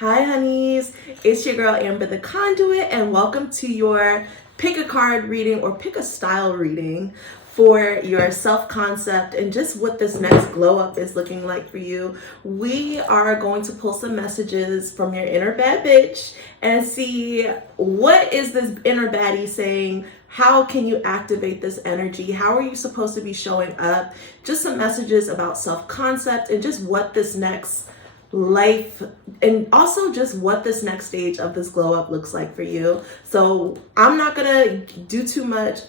Hi honeys, it's your girl Amber the Conduit and welcome to your pick a card reading or pick a style reading for your self-concept and just what this next glow up is looking like for you. We are going to pull some messages from your inner bad bitch and see what is this inner baddie saying. How can you activate this energy? How are you supposed to be showing up? Just some messages about self-concept and just what this next life and also just what this next stage of this glow up looks like for you. So I'm not gonna do too much.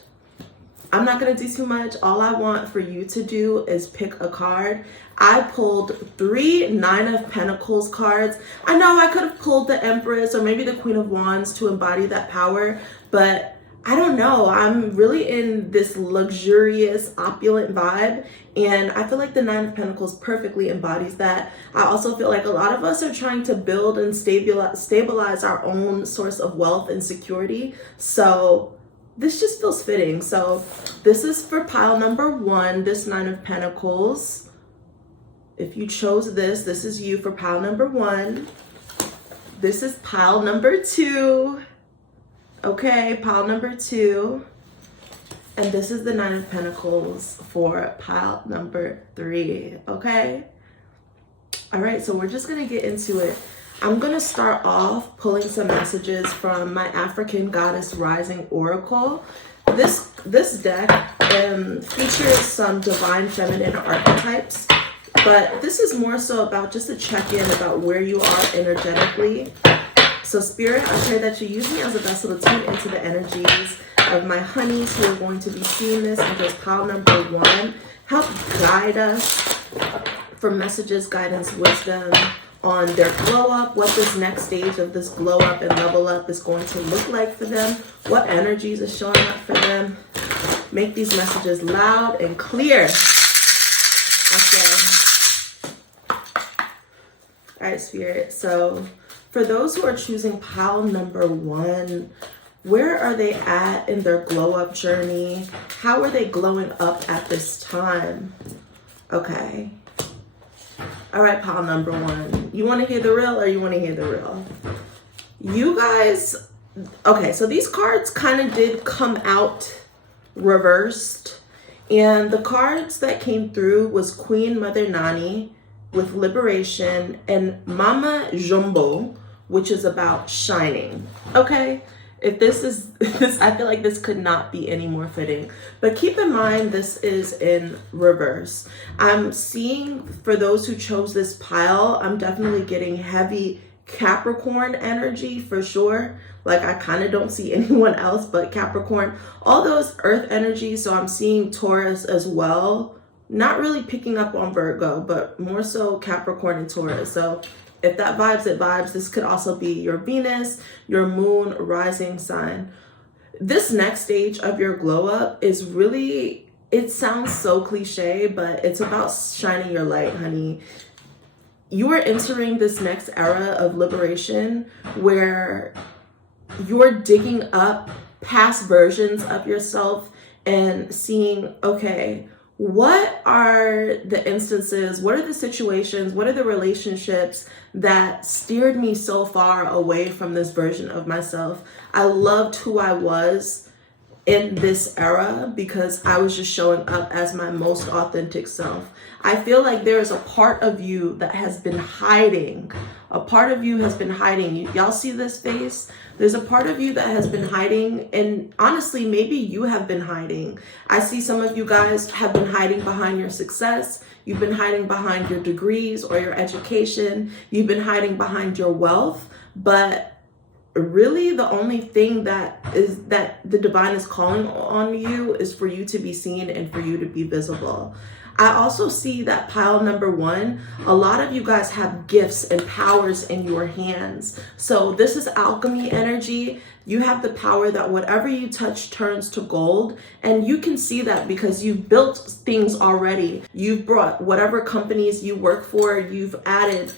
All I want for you to do is pick a card. I pulled 3 Nine of Pentacles cards. I know I could have pulled the Empress or maybe the Queen of Wands to embody that power, but I don't know. I'm really in this luxurious, opulent vibe, and I feel like the Nine of Pentacles perfectly embodies that. I also feel like a lot of us are trying to build and stabilize our own source of wealth and security. So this just feels fitting. So this is for pile number 1, this Nine of Pentacles. If you chose this, this is you for pile number 1. This is pile number 2. Okay, pile number 2. And this is the Nine of Pentacles for pile number 3. Okay? All right, so we're just going to get into it. I'm going to start off pulling some messages from my African Goddess Rising Oracle. This deck features some divine feminine archetypes, but this is more so about just a check-in about where you are energetically. So Spirit, I pray that you use me as a vessel to tune into the energies of my honeys who are going to be seeing this and just pile number 1. Help guide us for messages, guidance, wisdom on their glow up, what this next stage of this glow up and level up is going to look like for them, what energies are showing up for them. Make these messages loud and clear. Okay. All right, Spirit. So for those who are choosing pile number 1, where are they at in their glow up journey? How are they glowing up at this time? Okay. All right, pile number 1. You want to hear the real or you want to hear the real? You guys, okay, so these cards kind of did come out reversed. And the cards that came through was Queen Mother Nani with liberation and Mama Jumbo, which is about shining. Okay, if this is I feel like this could not be any more fitting, but keep in mind this is in reverse. I'm seeing for those who chose this pile, I'm definitely getting heavy Capricorn energy for sure. Like I kind of don't see anyone else but Capricorn, all those earth energies. So I'm seeing Taurus as well, not really picking up on Virgo, but more so Capricorn and Taurus. So if that vibes, it vibes. This could also be your Venus, your moon, rising sign. This next stage of your glow up is really, it sounds so cliche, but it's about shining your light, honey. You are entering this next era of liberation where you're digging up past versions of yourself and seeing, okay, what are the instances, what are the situations, what are the relationships that steered me so far away from this version of myself? I loved who I was in this era because I was just showing up as my most authentic self. I feel like there is a part of you that has been hiding. A part of you has been hiding. Y'all see this face? There's a part of you that has been hiding, and honestly, maybe you have been hiding. I see some of you guys have been hiding behind your success. You've been hiding behind your degrees or your education. You've been hiding behind your wealth, but really the only thing that the divine is calling on you is for you to be seen and for you to be visible. I also see that pile number 1, a lot of you guys have gifts and powers in your hands. So this is alchemy energy. You have the power that whatever you touch turns to gold. And you can see that because you've built things already. You've brought whatever companies you work for, you've added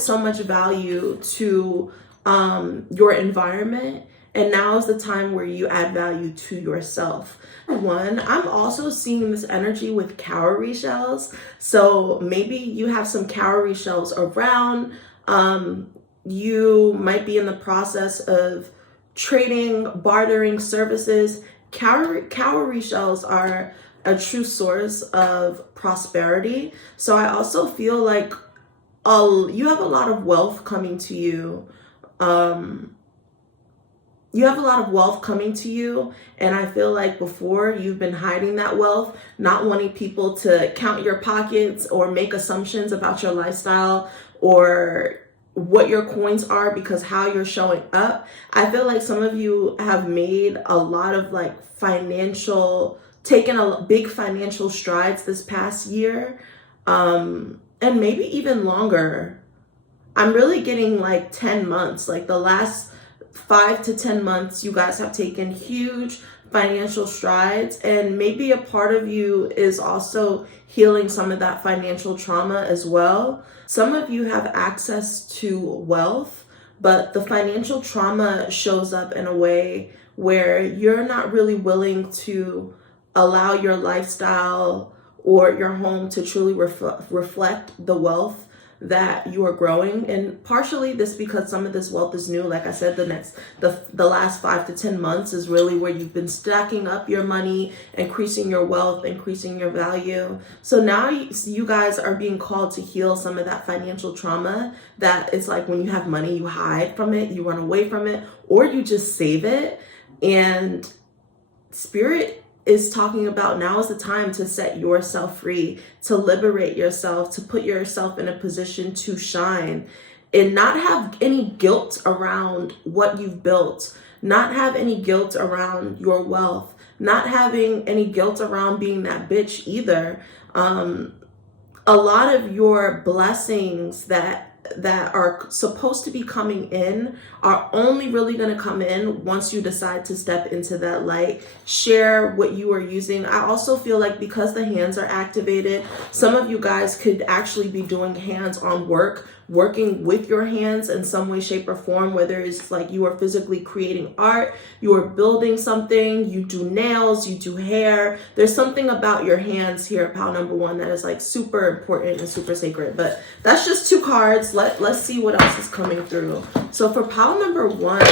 so much value to your environment. And now is the time where you add value to yourself. 1, I'm also seeing this energy with cowrie shells. So maybe you have some cowrie shells around. you might be in the process of trading, bartering services. Cowrie shells are a true source of prosperity. So I also feel like you have a lot of wealth coming to you. You have a lot of wealth coming to you, and I feel like before you've been hiding that wealth, not wanting people to count your pockets or make assumptions about your lifestyle or what your coins are because how you're showing up. I feel like some of you have made a lot of like taken a big financial strides this past year, and maybe even longer. I'm really getting like 10 months, like the last 5 to 10 months, you guys have taken huge financial strides, and maybe a part of you is also healing some of that financial trauma as well. Some of you have access to wealth, but the financial trauma shows up in a way where you're not really willing to allow your lifestyle or your home to truly reflect the wealth that you are growing. And partially this because some of this wealth is new. Like I said, the last 5 to 10 months is really where you've been stacking up your money, increasing your wealth, increasing your value. So now you guys are being called to heal some of that financial trauma that it's like when you have money, you hide from it, you run away from it, or you just save it. And Spirit is talking about now is the time to set yourself free, to liberate yourself, to put yourself in a position to shine and not have any guilt around what you've built, not have any guilt around your wealth, not having any guilt around being that bitch either. A lot of your blessings that are supposed to be coming in are only really going to come in once you decide to step into that light, share what you are using. I also feel like because the hands are activated, some of you guys could actually be doing hands-on work, working with your hands in some way, shape, or form, whether it's like you are physically creating art, you are building something, you do nails, you do hair. There's something about your hands here, pile number one, that is like super important and super sacred. But that's just 2 cards. Let's see what else is coming through. So for pile number 1,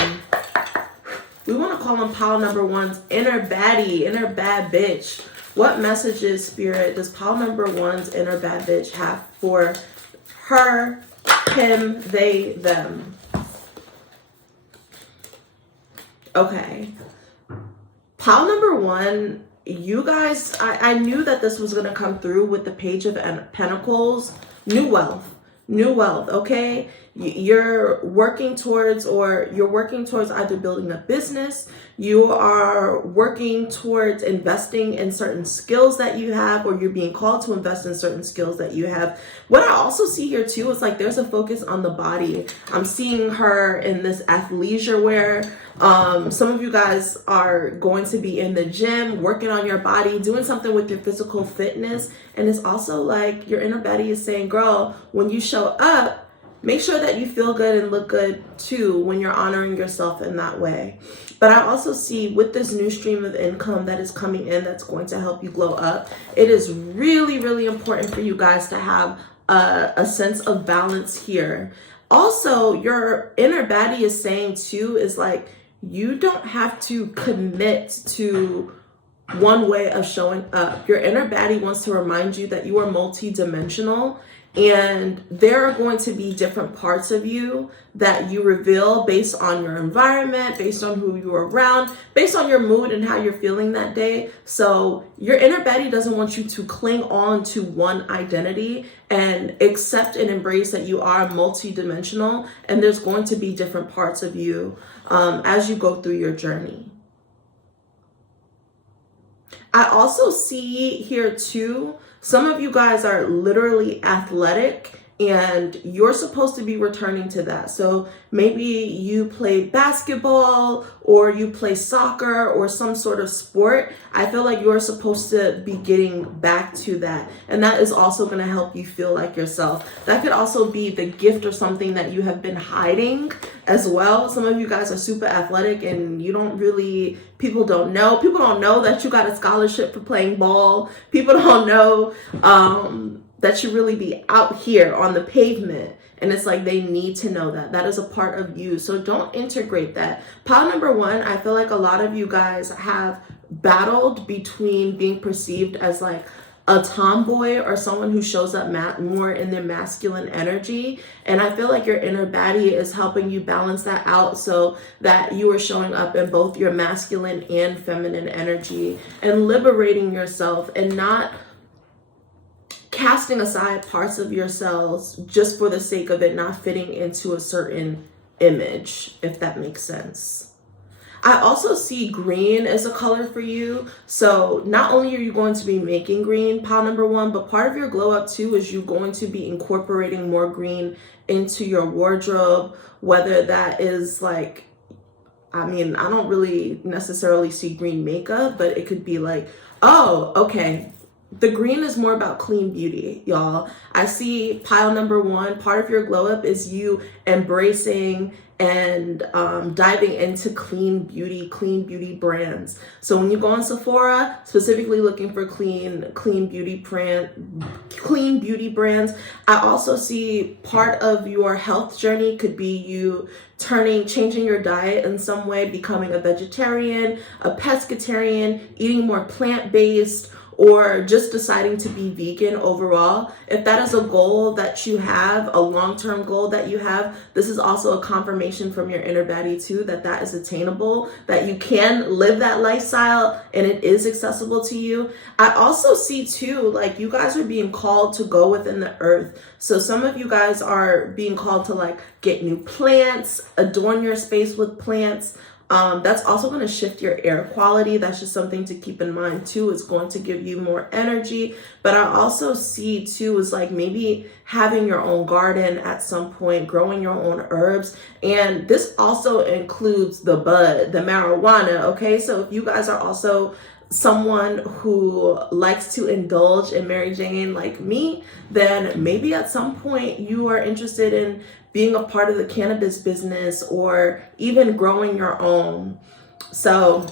we want to call on pile number 1's inner baddie, inner bad bitch. What messages, Spirit, does pile number 1's inner bad bitch have for her, him, they, them? Okay. Pile number 1, you guys, I knew that this was going to come through with the Page of Pentacles. New wealth, okay? You're working towards either building a business, you are working towards investing in certain skills that you have, or you're being called to invest in certain skills that you have. What I also see here too is like there's a focus on the body. I'm seeing her in this athleisure wear. Some of you guys are going to be in the gym, working on your body, doing something with your physical fitness. And it's also like your inner baddie is saying, girl, when you show up, make sure that you feel good and look good too when you're honoring yourself in that way. But I also see with this new stream of income that is coming in that's going to help you glow up, it is really, really important for you guys to have a sense of balance here. Also, your inner baddie is saying too, is like, you don't have to commit to one way of showing up. Your inner baddie wants to remind you that you are multi-dimensional, and there are going to be different parts of you that you reveal based on your environment, based on who you're around, based on your mood and how you're feeling that day. So your inner baddie doesn't want you to cling on to one identity, and accept and embrace that you are multi-dimensional, and there's going to be different parts of you as you go through your journey. I also see here too, some of you guys are literally athletic, and you're supposed to be returning to that. So maybe you play basketball or you play soccer or some sort of sport. I feel like you're supposed to be getting back to that. And that is also going to help you feel like yourself. That could also be the gift or something that you have been hiding as well. Some of you guys are super athletic and you don't really, people don't know that you got a scholarship for playing ball. People don't know that you really be out here on the pavement And it's like they need to know that. That is a part of you. So don't integrate that. Pile number one, I feel like a lot of you guys have battled between being perceived as like a tomboy or someone who shows up more in their masculine energy. And I feel like your inner baddie is helping you balance that out so that you are showing up in both your masculine and feminine energy and liberating yourself and not casting aside parts of yourselves just for the sake of it not fitting into a certain image, if that makes sense. I also see green as a color for you. So not only are you going to be making green, pile number one, but part of your glow up too is you going to be incorporating more green into your wardrobe, whether that is like, I mean, I don't really necessarily see green makeup, but it could be like, oh, okay. The green is more about clean beauty, y'all. I see pile number one, part of your glow up is you embracing and diving into clean beauty brands. So when you go on Sephora, specifically looking for clean beauty brands, I also see part of your health journey could be you changing your diet in some way, becoming a vegetarian, a pescatarian, eating more plant-based, or just deciding to be vegan overall. If that is a goal that you have, a long-term goal that you have, this is also a confirmation from your inner baddie too, that is attainable, that you can live that lifestyle and it is accessible to you. I also see too, like you guys are being called to go within the earth. So some of you guys are being called to like get new plants, adorn your space with plants. That's also going to shift your air quality. That's just something to keep in mind too. It's going to give you more energy. But I also see too is like maybe having your own garden at some point, growing your own herbs. And this also includes the bud, the marijuana. Okay, so if you guys are also someone who likes to indulge in Mary Jane like me, then maybe at some point you are interested in being a part of the cannabis business or even growing your own. So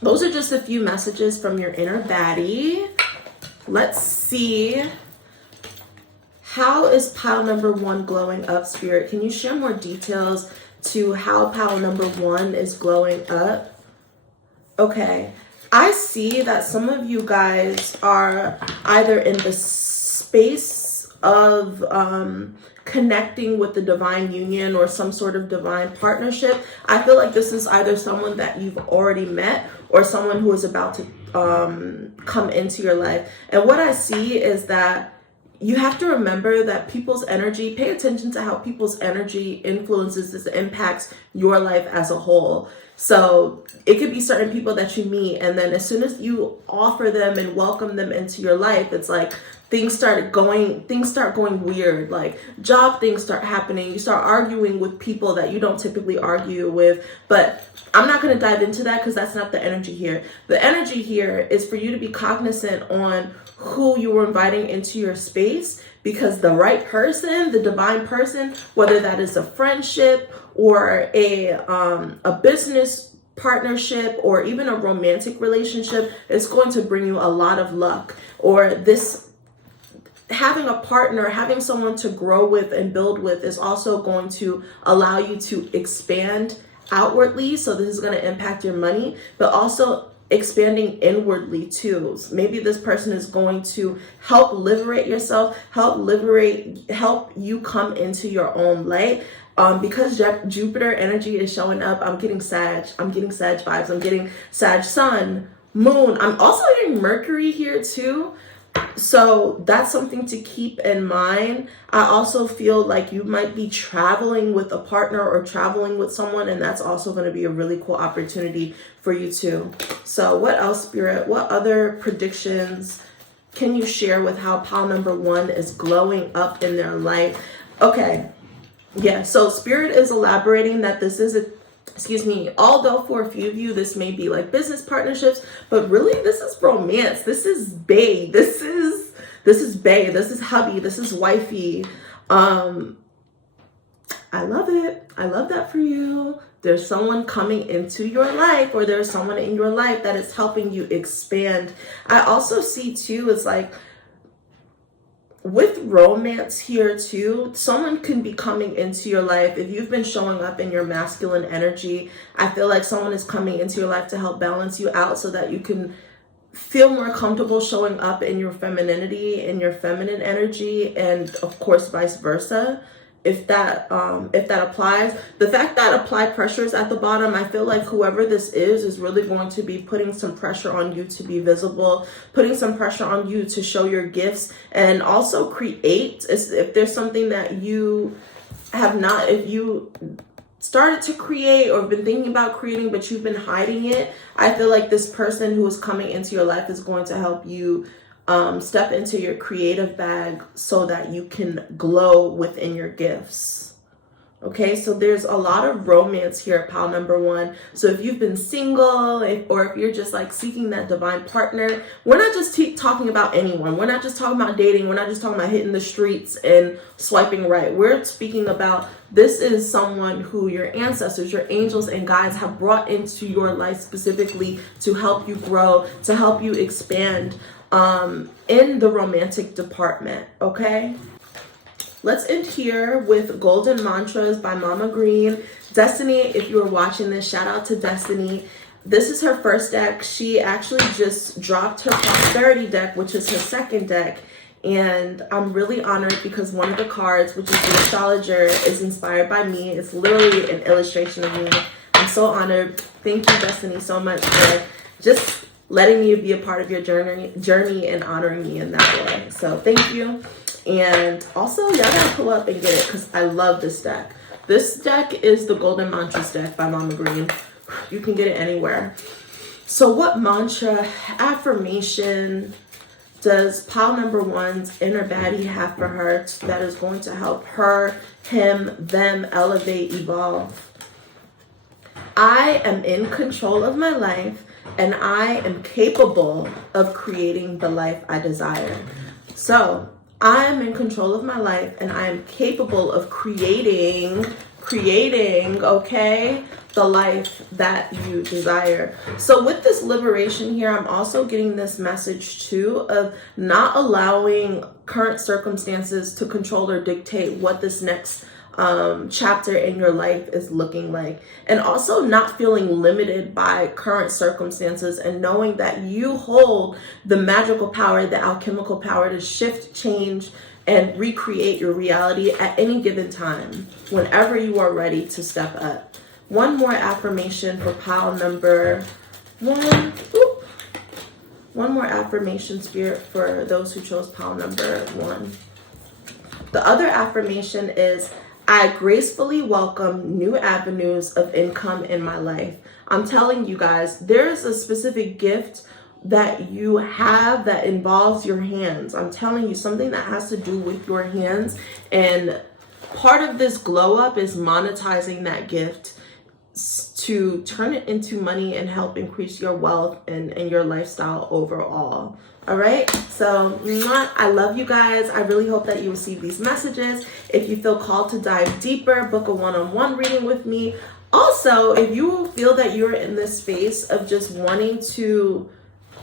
those are just a few messages from your inner baddie. Let's see. How is pile number one glowing up, Spirit? Can you share more details to how pile number one is glowing up? Okay. I see that some of you guys are either in the space of connecting with the divine union or some sort of divine partnership. I feel like this is either someone that you've already met or someone who is about to come into your life. And what I see is that you have to remember that people's energy, pay attention to how people's energy influences this, impacts your life as a whole. So it could be certain people that you meet, and then as soon as you offer them and welcome them into your life, it's like things start going weird, like job things start happening. You start arguing with people that you don't typically argue with, but I'm not going to dive into that because that's not the energy here. The energy here is for you to be cognizant on who you were inviting into your space, because the right person, the divine person, whether that is a friendship or a business partnership or even a romantic relationship, is going to bring you a lot of luck. Or this having a partner, having someone to grow with and build with is also going to allow you to expand outwardly. So this is going to impact your money, but also expanding inwardly too. Maybe this person is going to help liberate yourself, help you come into your own light. Because Jupiter energy is showing up, I'm getting Sag vibes. I'm getting Sag sun, moon. I'm also getting Mercury here too. So that's something to keep in mind. I also feel like you might be traveling with a partner or traveling with someone, and that's also going to be a really cool opportunity for you too. So what else, Spirit? What other predictions can you share with how pile number one is glowing up in their life? Okay. Yeah. So Spirit is elaborating that this is although for a few of you, this may be like business partnerships, but really this is romance. This is bae. This is bae. This is hubby. This is wifey. I love it. I love that for you. There's someone coming into your life, or there's someone in your life that is helping you expand. I also see too, it's like with romance here too, someone can be coming into your life. If you've been showing up in your masculine energy, I feel like someone is coming into your life to help balance you out so that you can feel more comfortable showing up in your femininity, in your feminine energy, and of course vice versa. If that applies, the fact that apply pressure is at the bottom, I feel like whoever this is really going to be putting some pressure on you to be visible, putting some pressure on you to show your gifts, and also create. If there's something that you have not, if you started to create or been thinking about creating, but you've been hiding it, I feel like this person who is coming into your life is going to help you step into your creative bag so that you can glow within your gifts. Okay, so there's a lot of romance here, pile number one. So if you've been single, or if you're just like seeking that divine partner, we're not just talking about anyone. We're not just talking about dating. We're not just talking about hitting the streets and swiping right. We're speaking about, this is someone who your ancestors, your angels and guides have brought into your life specifically to help you grow, to help you expand in the romantic department. Okay. Let's end here with Golden Mantras by Mama Green. Destiny, if you are watching this, shout out to Destiny. This is her first deck. She actually just dropped her prosperity deck, which is her second deck. And I'm really honored because one of the cards, which is the astrologer, is inspired by me. It's literally an illustration of me. I'm so honored. Thank you, Destiny, so much for just letting me be a part of your journey and honoring me in that way. So thank you. And also, y'all gotta pull up and get it because I love this deck. This deck is the Golden Mantras deck by Mama Green. You can get it anywhere. So what mantra, affirmation does pile number one's inner baddie have for her that is going to help her, him, them elevate, evolve? I am in control of my life and I am capable of creating the life I desire. So I am in control of my life and I am capable of creating, okay, the life that you desire. So with this liberation here, I'm also getting this message too of not allowing current circumstances to control or dictate what this next chapter in your life is looking like, and also not feeling limited by current circumstances and knowing that you hold the magical power, the alchemical power to shift, change, and recreate your reality at any given time whenever you are ready to step up. One more affirmation for pile number one. One more affirmation, Spirit, for those who chose pile number one. The other affirmation is, I gracefully welcome new avenues of income in my life. I'm telling you guys, there is a specific gift that you have that involves your hands. I'm telling you, something that has to do with your hands. And part of this glow up is monetizing that gift to turn it into money and help increase your wealth and your lifestyle overall. All right, so I love you guys. I really hope that you receive these messages. If you feel called to dive deeper, book a one-on-one reading with me. Also, if you feel that you're in this space of just wanting to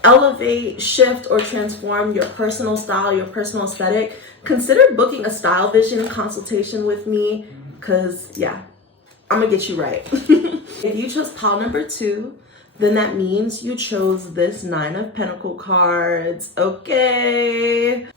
elevate, shift, or transform your personal style, your personal aesthetic, consider booking a style vision consultation with me because, yeah, I'm gonna get you right. If you chose pile number two, then that means you chose this 9 of Pentacle cards. Okay.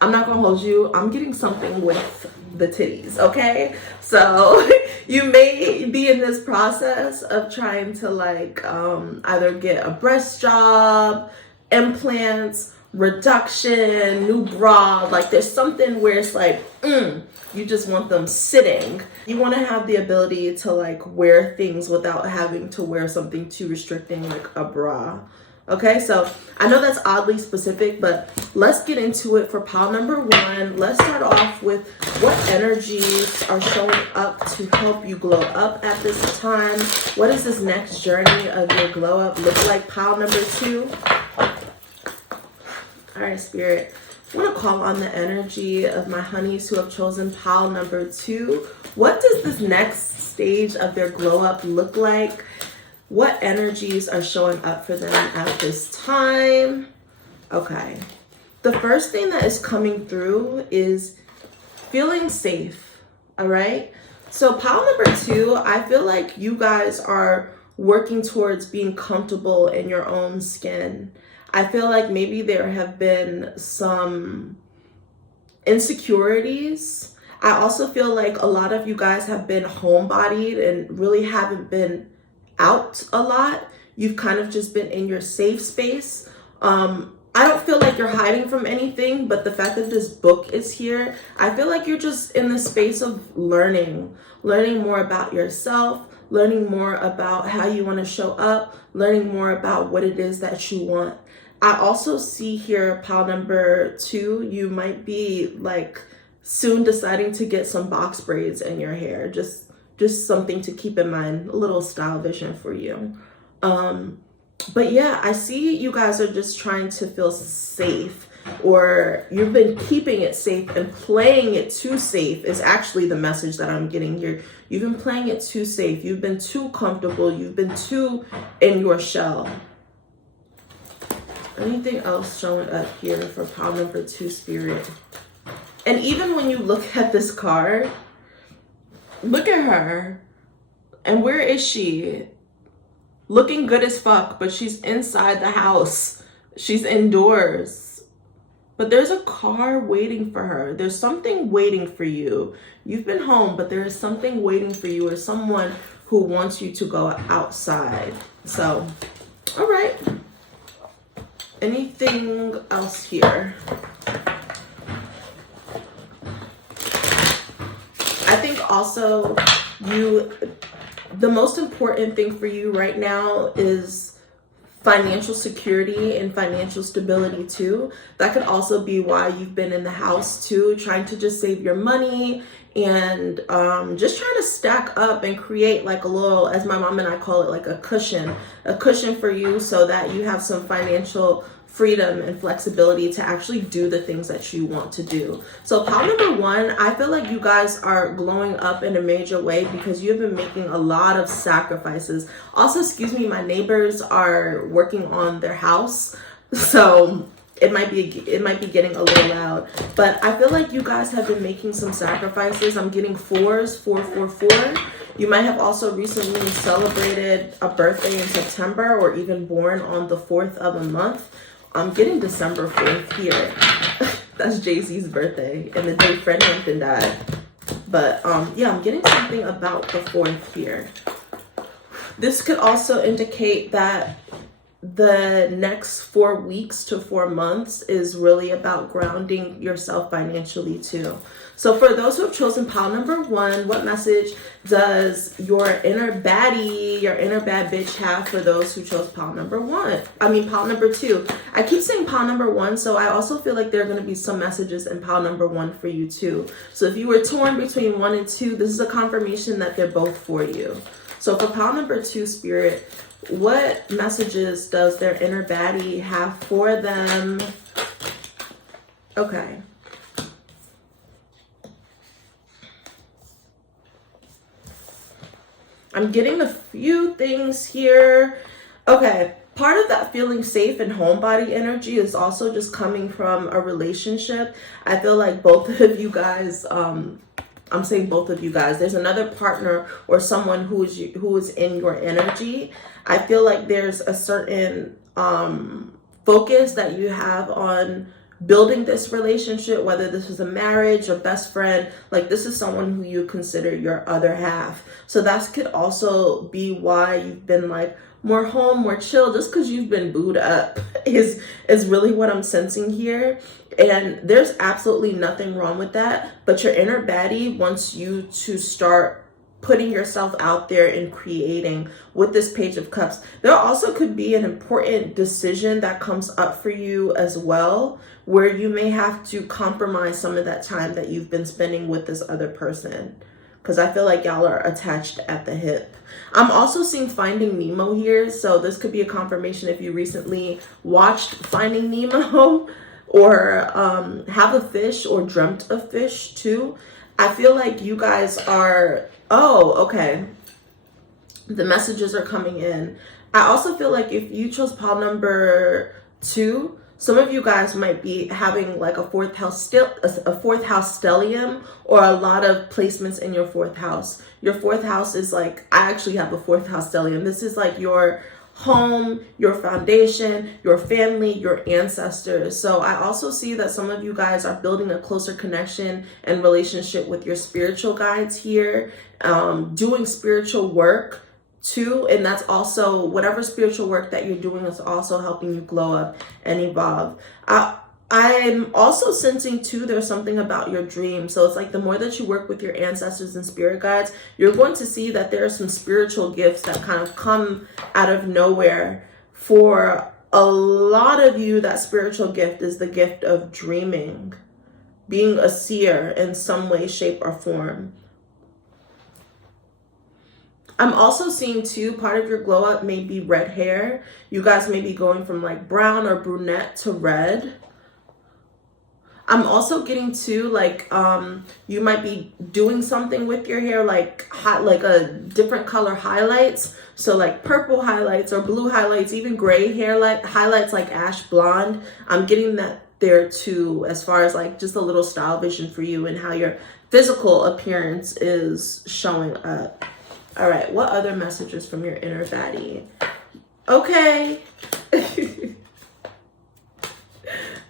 I'm not gonna hold you. I'm getting something with the titties, okay? So you may be in this process of trying to like either get a breast job, implants, reduction, new bra. Like there's something where it's like, you just want them sitting. You want to have the ability to like wear things without having to wear something too restricting like a bra. Okay, so I know that's oddly specific, but let's get into it for pile number one. Let's start off with what energies are showing up to help you glow up at this time. What does this next journey of your glow up look like? Pile number two. All right, Spirit. I want to call on the energy of my honeys who have chosen pile number two. What does this next stage of their glow up look like? What energies are showing up for them at this time? Okay. the first thing that is coming through is feeling safe. All right. So pile number 2, I feel like you guys are working towards being comfortable in your own skin. I feel like maybe there have been some insecurities. I also feel like a lot of you guys have been homebodied and really haven't been out a lot. You've kind of just been in your safe space. I don't feel like you're hiding from anything, but the fact that this book is here, I feel like you're just in the space of learning more about yourself, learning more about how you want to show up, learning more about what it is that you want. I also see here, pile number 2, you might be like soon deciding to get some box braids in your hair. Just something to keep in mind, a little style vision for you. But yeah, I see you guys are just trying to feel safe, or you've been keeping it safe and playing it too safe is actually the message that I'm getting here. You've been playing it too safe. You've been too comfortable. You've been too in your shell. Anything else showing up here for pile number 2, Spirit? And even when you look at this card, look at her. And where is she? Looking good as fuck, but she's inside the house. She's indoors. But there's a car waiting for her. There's something waiting for you. You've been home, but there is something waiting for you, or someone who wants you to go outside. So, all right. Anything else here? I think also the most important thing for you right now is financial security and financial stability too. That could also be why you've been in the house too, trying to just save your money and just trying to stack up and create like a little, as my mom and I call it, like a cushion for you, so that you have some financial freedom and flexibility to actually do the things that you want to do. So pile number 1, I feel like you guys are glowing up in a major way because you've been making a lot of sacrifices. Also, excuse me, my neighbors are working on their house, so it might be getting a little loud, but I feel like you guys have been making some sacrifices. I'm getting 4s, 444. You might have also recently celebrated a birthday in September, or even born on the 4th of a month. I'm getting December 4th here. That's Jay-Z's birthday and the day Fred Hampton died. But yeah, I'm getting something about the 4th here. This could also indicate that the next 4 weeks to 4 months is really about grounding yourself financially too. So for those who have chosen pile number 1, what message does your inner baddie, your inner bad bitch have for those who chose pile number 1? I mean, pile number 2. I keep saying pile number 1, so I also feel like there are going to be some messages in pile number 1 for you too. So if you were torn between 1 and 2, this is a confirmation that they're both for you. So for pile number 2, Spirit, what messages does their inner baddie have for them? Okay. I'm getting a few things here. Okay, part of that feeling safe and homebody energy is also just coming from a relationship. I feel like both of you guys, I'm saying both of you guys, there's another partner or someone who is in your energy. I feel like there's a certain focus that you have on building this relationship, whether this is a marriage or best friend. Like, this is someone who you consider your other half. So that could also be why you've been like more home, more chill, just because you've been booed up is really what I'm sensing here. And there's absolutely nothing wrong with that, but your inner baddie wants you to start putting yourself out there and creating with this Page of Cups. There also could be an important decision that comes up for you as well, where you may have to compromise some of that time that you've been spending with this other person, because I feel like y'all are attached at the hip. I'm also seeing Finding Nemo here, so this could be a confirmation if you recently watched Finding Nemo or have a fish or dreamt of fish too. I feel like you guys are, oh, okay. The messages are coming in. I also feel like if you chose pile number 2, Some of you guys might be having like a fourth house stellium, or a lot of placements in your fourth house. Your fourth house is like, I actually have a fourth house stellium. This is like your home, your foundation, your family, your ancestors. So I also see that some of you guys are building a closer connection and relationship with your spiritual guides here, doing spiritual work too. And that's also, whatever spiritual work that you're doing is also helping you glow up and evolve. I'm also sensing too, there's something about your dream. So it's like the more that you work with your ancestors and spirit guides, you're going to see that there are some spiritual gifts that kind of come out of nowhere. For a lot of you, that spiritual gift is the gift of dreaming, being a seer in some way, shape, or form. I'm also seeing too, part of your glow up may be red hair. You guys may be going from like brown or brunette to red. I'm also getting to like, you might be doing something with your hair, like a different color highlights. So like purple highlights or blue highlights, even gray hair highlights like ash blonde. I'm getting that there too, as far as like just a little style vision for you and how your physical appearance is showing up. All right, what other messages from your inner baddie? Okay.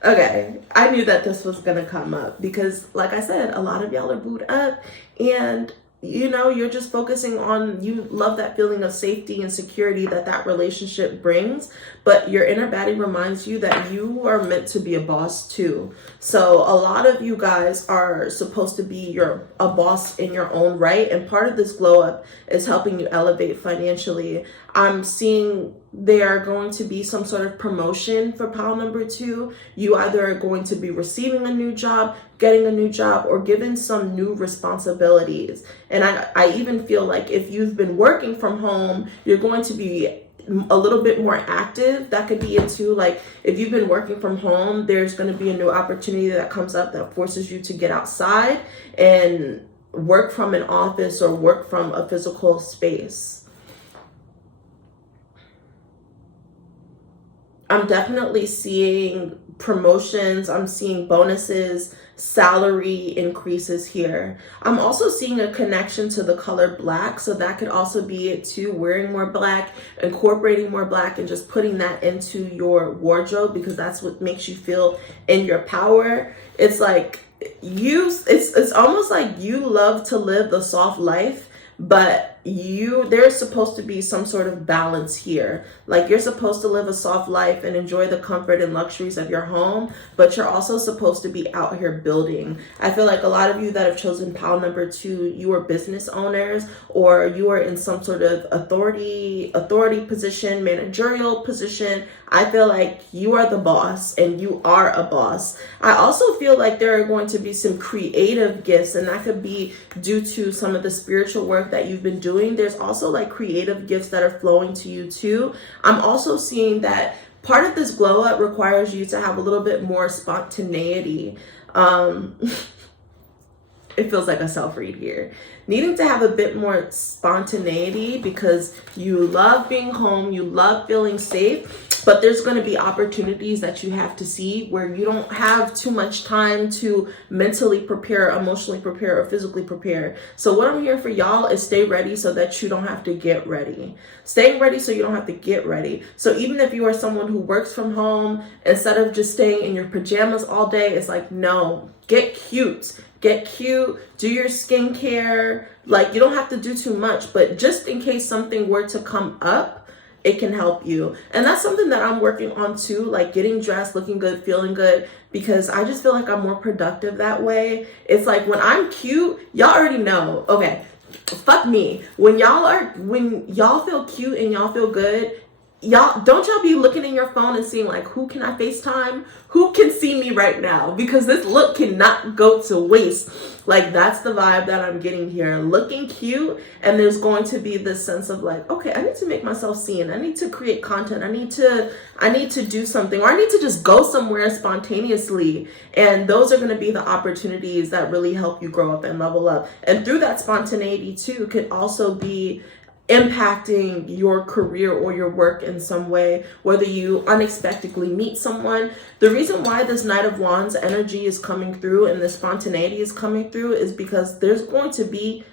Okay, I knew that this was gonna come up because, like I said, a lot of y'all are booed up, and you know, you're just focusing on, you love that feeling of safety and security that relationship brings, but your inner baddie reminds you that you are meant to be a boss too. So a lot of you guys are supposed to be a boss in your own right, and part of this glow up is helping you elevate financially. I'm seeing there are going to be some sort of promotion for pile number 2. You either are going to be receiving a new job, getting a new job, or given some new responsibilities. And I even feel like if you've been working from home, you're going to be a little bit more active. That could be into like, if you've been working from home, there's going to be a new opportunity that comes up that forces you to get outside and work from an office or work from a physical space. I'm definitely seeing promotions. I'm seeing bonuses, salary increases here. I'm also seeing a connection to the color black. So that could also be it too, wearing more black, incorporating more black, and just putting that into your wardrobe because that's what makes you feel in your power. It's like it's almost like you love to live the soft life, but there's supposed to be some sort of balance here. Like you're supposed to live a soft life and enjoy the comfort and luxuries of your home, but you're also supposed to be out here building. I feel like a lot of you that have chosen pile number 2, you are business owners, or you are in some sort of authority position, managerial position. I feel like you are the boss and you are a boss. I also feel like there are going to be some creative gifts, and that could be due to some of the spiritual work that you've been doing. There's also like creative gifts that are flowing to you too. I'm also seeing that part of this glow up requires you to have a little bit more spontaneity. It feels like a self-read here. Needing to have a bit more spontaneity because you love being home, you love feeling safe, but there's going to be opportunities that you have to see where you don't have too much time to mentally prepare, emotionally prepare, or physically prepare. So what I'm here for y'all is stay ready so that you don't have to get ready. Staying ready so you don't have to get ready. So even if you are someone who works from home, instead of just staying in your pajamas all day, it's like, no, get cute. Get cute, do your skincare. Like, you don't have to do too much, but just in case something were to come up, it can help you. And that's something that I'm working on too, like getting dressed, looking good, feeling good, because I just feel like I'm more productive that way. It's like when I'm cute, y'all already know, okay, fuck me. When y'all feel cute and y'all feel good, don't y'all be looking in your phone and seeing like, who can I FaceTime? Who can see me right now? Because this look cannot go to waste. Like, that's the vibe that I'm getting here. Looking cute, and there's going to be this sense of like, okay, I need to make myself seen. I need to create content. I need to do something, or I need to just go somewhere spontaneously. And those are going to be the opportunities that really help you grow up and level up. And through that spontaneity too could also be impacting your career or your work in some way, whether you unexpectedly meet someone. The reason why this Knight of Wands energy is coming through and the spontaneity is coming through is because there's going to be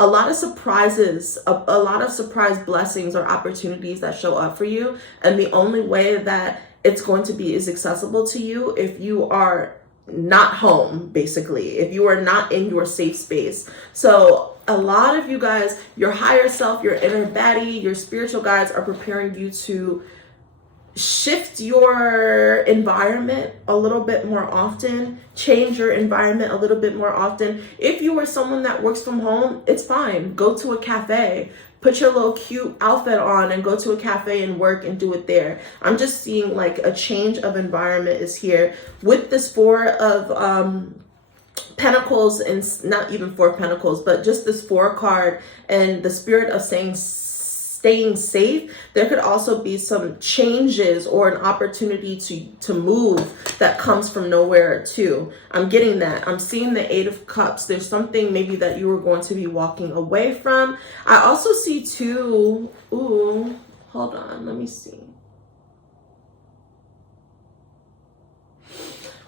a lot of surprises, a lot of surprise blessings or opportunities that show up for you. And the only way that it's going to be is accessible to you if you are not home, basically, if you are not in your safe space. So a lot of you guys, your higher self, your inner baddie, your spiritual guides are preparing you to shift your environment a little bit more often, change your environment a little bit more often. If you are someone that works from home, it's fine. Go to a cafe, put your little cute outfit on and go to a cafe and work and do it there. I'm just seeing like a change of environment is here with this Four of Pentacles, and not even Four of Pentacles, but just this Four card and the spirit of staying safe. There could also be some changes or an opportunity to move that comes from nowhere too. I'm getting that. I'm seeing the Eight of Cups. There's something maybe that you were going to be walking away from. I also see too, ooh, hold on, let me see.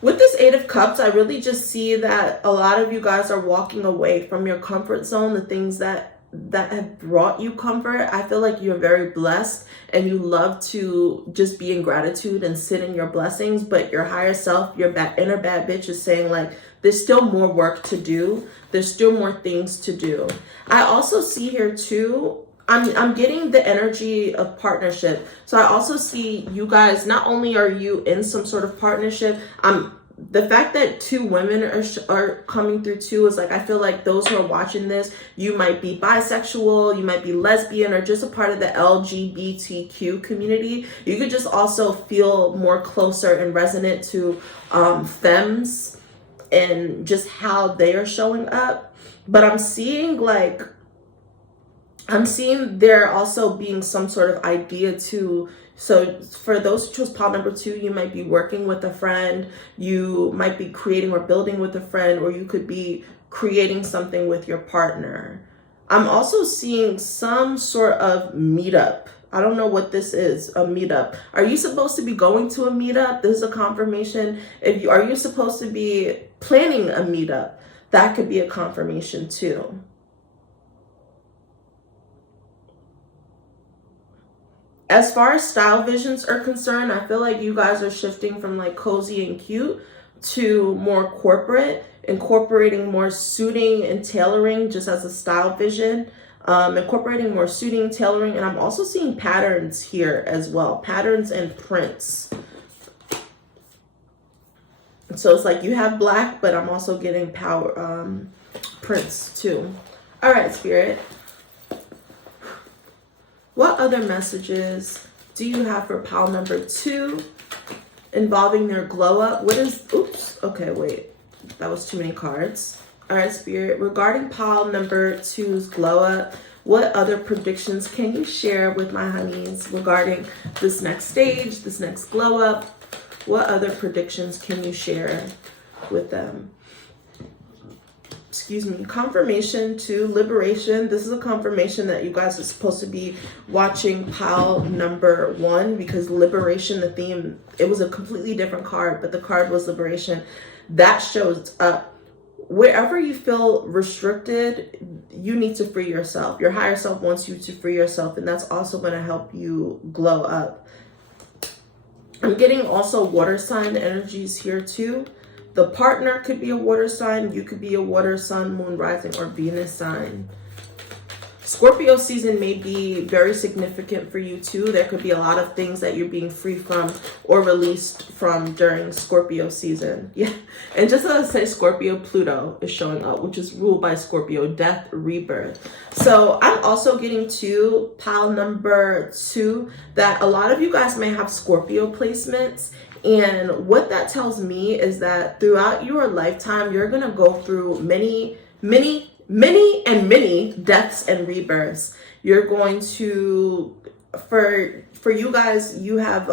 With this Eight of Cups, I really just see that a lot of you guys are walking away from your comfort zone, the things that have brought you comfort. I feel like you're very blessed and you love to just be in gratitude and sit in your blessings, but your higher self, your inner bad bitch is saying like, there's still more work to do. There's still more things to do. I also see here too, I'm getting the energy of partnership. So I also see you guys, not only are you in some sort of partnership, the fact that two women are coming through too is like, I feel like those who are watching this, you might be bisexual, you might be lesbian, or just a part of the LGBTQ community. You could just also feel more closer and resonant to femmes and just how they are showing up. But I'm seeing there also being some sort of idea to, so for those who chose pile number 2, you might be working with a friend, you might be creating or building with a friend, or you could be creating something with your partner. I'm also seeing some sort of meetup. I don't know what this is, a meetup. Are you supposed to be going to a meetup? This is a confirmation. Are you supposed to be planning a meetup? That could be a confirmation too. As far as style visions are concerned, I feel like you guys are shifting from like cozy and cute to more corporate, incorporating more suiting and tailoring just as a style vision, incorporating more suiting, tailoring, and I'm also seeing patterns here as well, patterns and prints. So it's like you have black, but I'm also getting prints too. All right, Spirit. What other messages do you have for pile number 2 involving their glow up? What is, oops, okay, wait, that was too many cards. All right, Spirit, regarding pile number 2's glow up, what other predictions can you share with my honeys regarding this next stage, this next glow up? What other predictions can you share with them? Excuse me, confirmation to liberation. This is a confirmation that you guys are supposed to be watching pile number 1 because liberation, the theme, it was a completely different card, but the card was liberation. That shows up. Wherever you feel restricted, you need to free yourself. Your higher self wants you to free yourself, and that's also going to help you glow up. I'm getting also water sign energies here too. The partner could be a water sign. You could be a water, sun, moon, rising, or Venus sign. Scorpio season may be very significant for you too. There could be a lot of things that you're being free from or released from during Scorpio season. Yeah, and just as I say, Scorpio, Pluto is showing up, which is ruled by Scorpio, death, rebirth. So I'm also getting to pile number 2 that a lot of you guys may have Scorpio placements. And what that tells me is that throughout your lifetime, you're going to go through many deaths and rebirths. You're going to, for you guys, you have,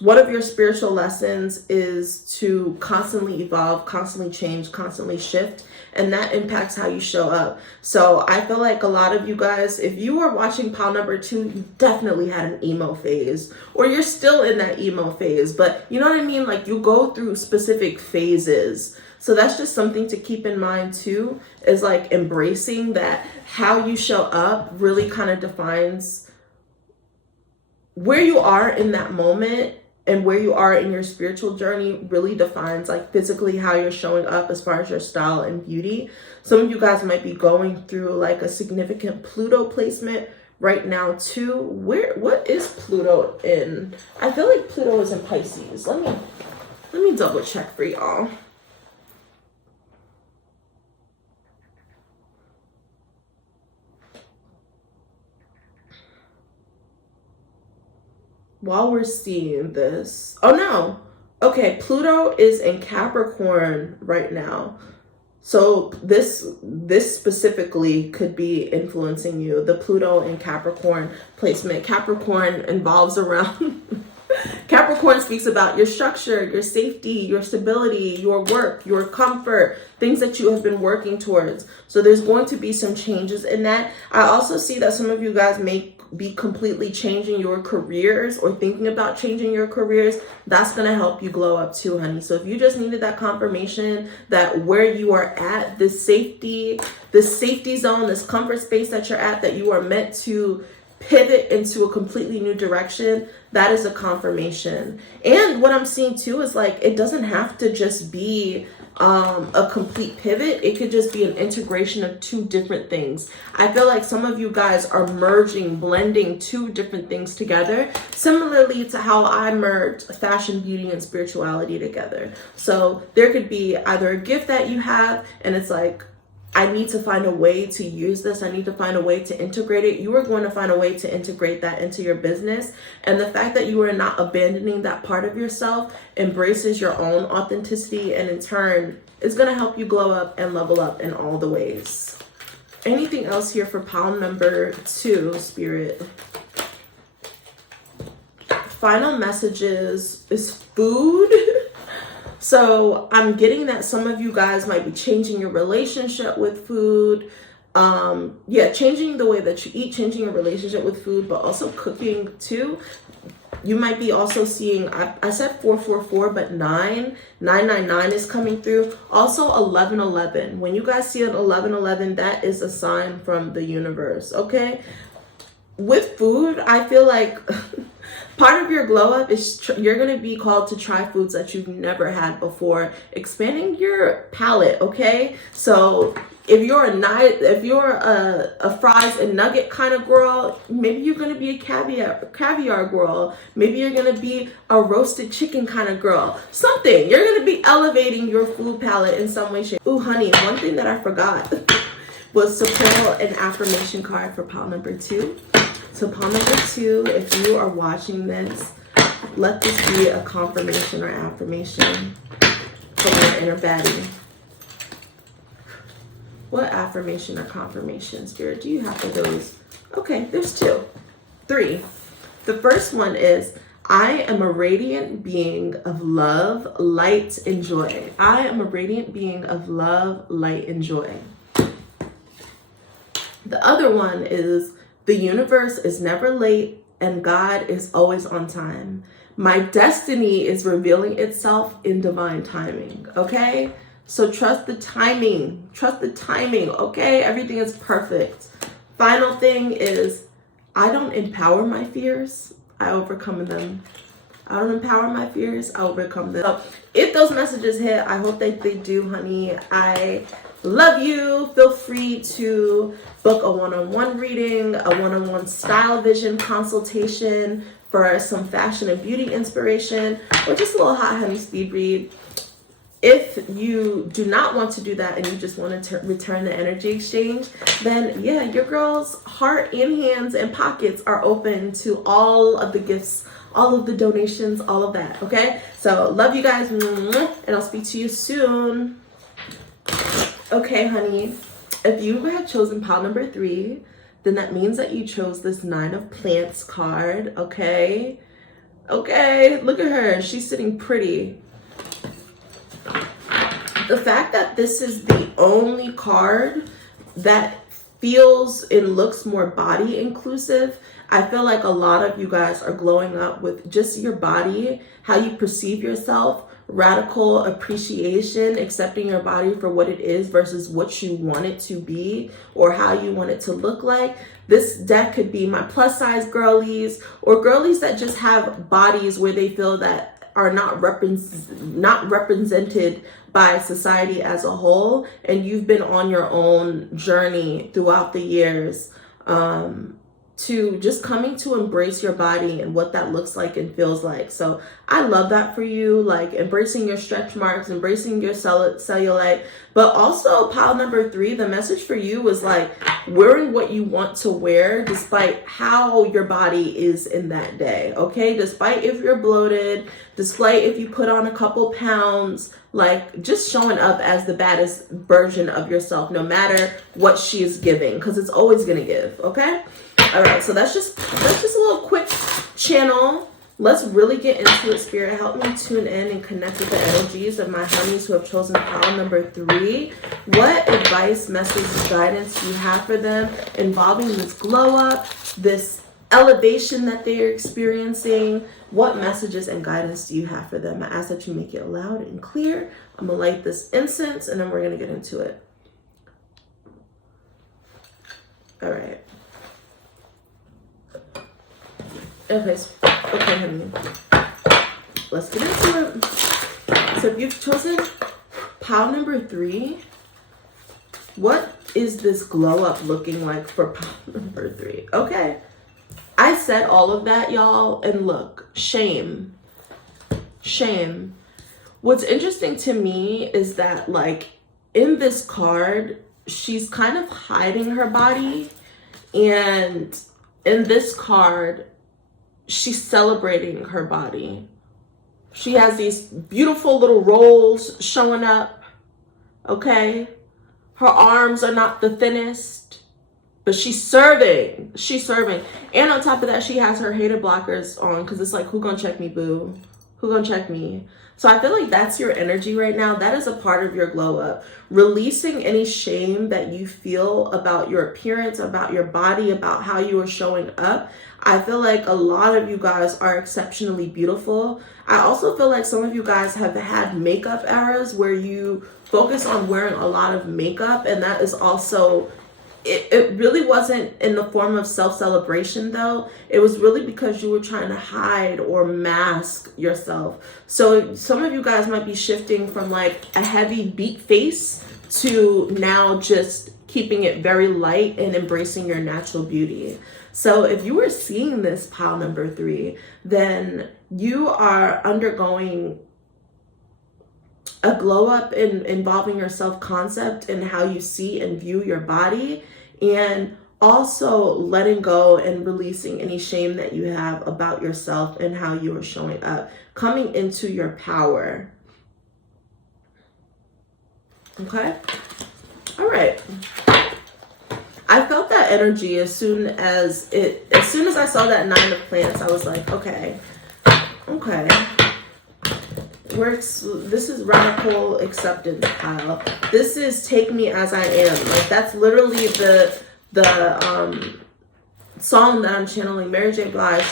one of your spiritual lessons is to constantly evolve, constantly change, constantly shift. and that impacts how you show up. So I feel like a lot of you guys, if you are watching pile number 2, you definitely had an emo phase, or you're still in that emo phase, but you know what I mean? Like, you go through specific phases. So that's just something to keep in mind too, is like embracing that how you show up really kind of defines where you are in that moment, and where you are in your spiritual journey really defines like physically how you're showing up as far as your style and beauty. Some of you guys might be going through like a significant Pluto placement right now too. What is Pluto in? I feel like Pluto is in Pisces. Let me double check for y'all. While we're seeing this, oh no, okay, Pluto is in Capricorn right now. So this specifically could be influencing you. The Pluto in Capricorn placement. Capricorn involves around Capricorn speaks about your structure, your safety, your stability, your work, your comfort, things that you have been working towards. So there's going to be some changes in that. I also see that some of you guys may be completely changing your careers or thinking about changing your careers. That's going to help you glow up too, honey. So if you just needed that confirmation that where you are at, this safety zone, this comfort space that you're at, that you are meant to pivot into a completely new direction, that is a confirmation. And what I'm seeing too is like, it doesn't have to just be a complete pivot. It could just be an integration of two different things. I feel like some of you guys are blending two different things together, similarly to how I merged fashion, beauty, and spirituality together. So there could be either a gift that you have and it's like, I need to find a way to use this. I need to find a way to integrate it. You are going to find a way to integrate that into your business. And the fact that you are not abandoning that part of yourself embraces your own authenticity, and in turn is going to help you glow up and level up in all the ways. Anything else here for pile number 2, Spirit? Final messages is food. So I'm getting that some of you guys might be changing your relationship with food. Changing the way that you eat, changing your relationship with food, but also cooking too. You might be also seeing, I said 444, but 999 is coming through. Also 1111. When you guys see an 1111, that is a sign from the universe, okay? With food, I feel like part of your glow up is you're going to be called to try foods that you've never had before, expanding your palate, okay? So if you're a fries and nugget kind of girl, maybe you're going to be a caviar girl. Maybe you're going to be a roasted chicken kind of girl. Something. You're going to be elevating your food palette in some way, shape. Ooh, honey, one thing that I forgot was to pull an affirmation card for pile number 2. So pile number 2, if you are watching this, let this be a confirmation or affirmation from your inner baddie. What affirmation or confirmation, Spirit, do you have for those? Okay, there's 3. The first one is, I am a radiant being of love, light, and joy. I am a radiant being of love, light, and joy. The other one is, the universe is never late and God is always on time. My destiny is revealing itself in divine timing, okay? So trust the timing. Trust the timing, okay? Everything is perfect. Final thing is, I don't empower my fears. I overcome them. I don't empower my fears. I overcome them. So if those messages hit, I hope that they do, honey. I love you. Feel free to book a one-on-one reading, a one-on-one style vision consultation for some fashion and beauty inspiration, or just a little hot honey speed read. If you do not want to do that and you just want to return the energy exchange, then yeah, your girl's heart and hands and pockets are open to all of the gifts, all of the donations, all of that, okay? So love you guys, and I'll speak to you soon. Okay, honey, if you have chosen pile number 3, then that means that you chose this 9 of Plants card, okay? Okay, look at her. She's sitting pretty. The fact that this is the only card that feels and looks more body inclusive, I feel like a lot of you guys are glowing up with just your body, how you perceive yourself, radical appreciation, accepting your body for what it is versus what you want it to be or how you want it to look like. This deck could be my plus size girlies or girlies that just have bodies where they feel that are not represented by society as a whole, and you've been on your own journey throughout the years to just coming to embrace your body and what that looks like and feels like. So I love that for you, like embracing your stretch marks, embracing your cellulite. But also pile number 3, the message for you was like wearing what you want to wear despite how your body is in that day, okay? Despite if you're bloated, despite if you put on a couple pounds, like just showing up as the baddest version of yourself, no matter what she is giving, because it's always gonna give, okay? All right, so that's just a little quick channel. Let's really get into it, Spirit. Help me tune in and connect with the energies of my honeys who have chosen pile number 3. What advice, message, guidance do you have for them involving this glow up, this elevation that they're experiencing? What messages and guidance do you have for them? I ask that you make it loud and clear. I'm gonna light this incense and then we're gonna get into it. All right. Okay, honey. Let's get into it. So if you've chosen pile number 3, what is this glow up looking like for pile number 3? Okay. I said all of that, y'all, and look, shame. Shame. What's interesting to me is that, like, in this card, she's kind of hiding her body, and in this card, she's celebrating her body. She has these beautiful little rolls showing up, okay? Her arms are not the thinnest, but she's serving. She's serving. And on top of that, she has her hater blockers on because it's like, who gonna check me, boo? Who gonna check me? So I feel like that's your energy right now. That is a part of your glow up. Releasing any shame that you feel about your appearance, about your body, about how you are showing up. I feel like a lot of you guys are exceptionally beautiful. I also feel like some of you guys have had makeup eras where you focus on wearing a lot of makeup, and that is also, it really wasn't in the form of self-celebration though. It was really because you were trying to hide or mask yourself. So some of you guys might be shifting from like a heavy beat face to now just keeping it very light and embracing your natural beauty. So if you were seeing this pile number 3, then you are undergoing a glow up involving your self-concept and how you see and view your body, and also letting go and releasing any shame that you have about yourself and how you are showing up, coming into your power. Okay? All right. I felt that energy as soon as I saw that 9 of plants. I was like, okay. This is radical acceptance pile. This is take me as I am. Like that's literally the song that I'm channeling. Mary J. Blige.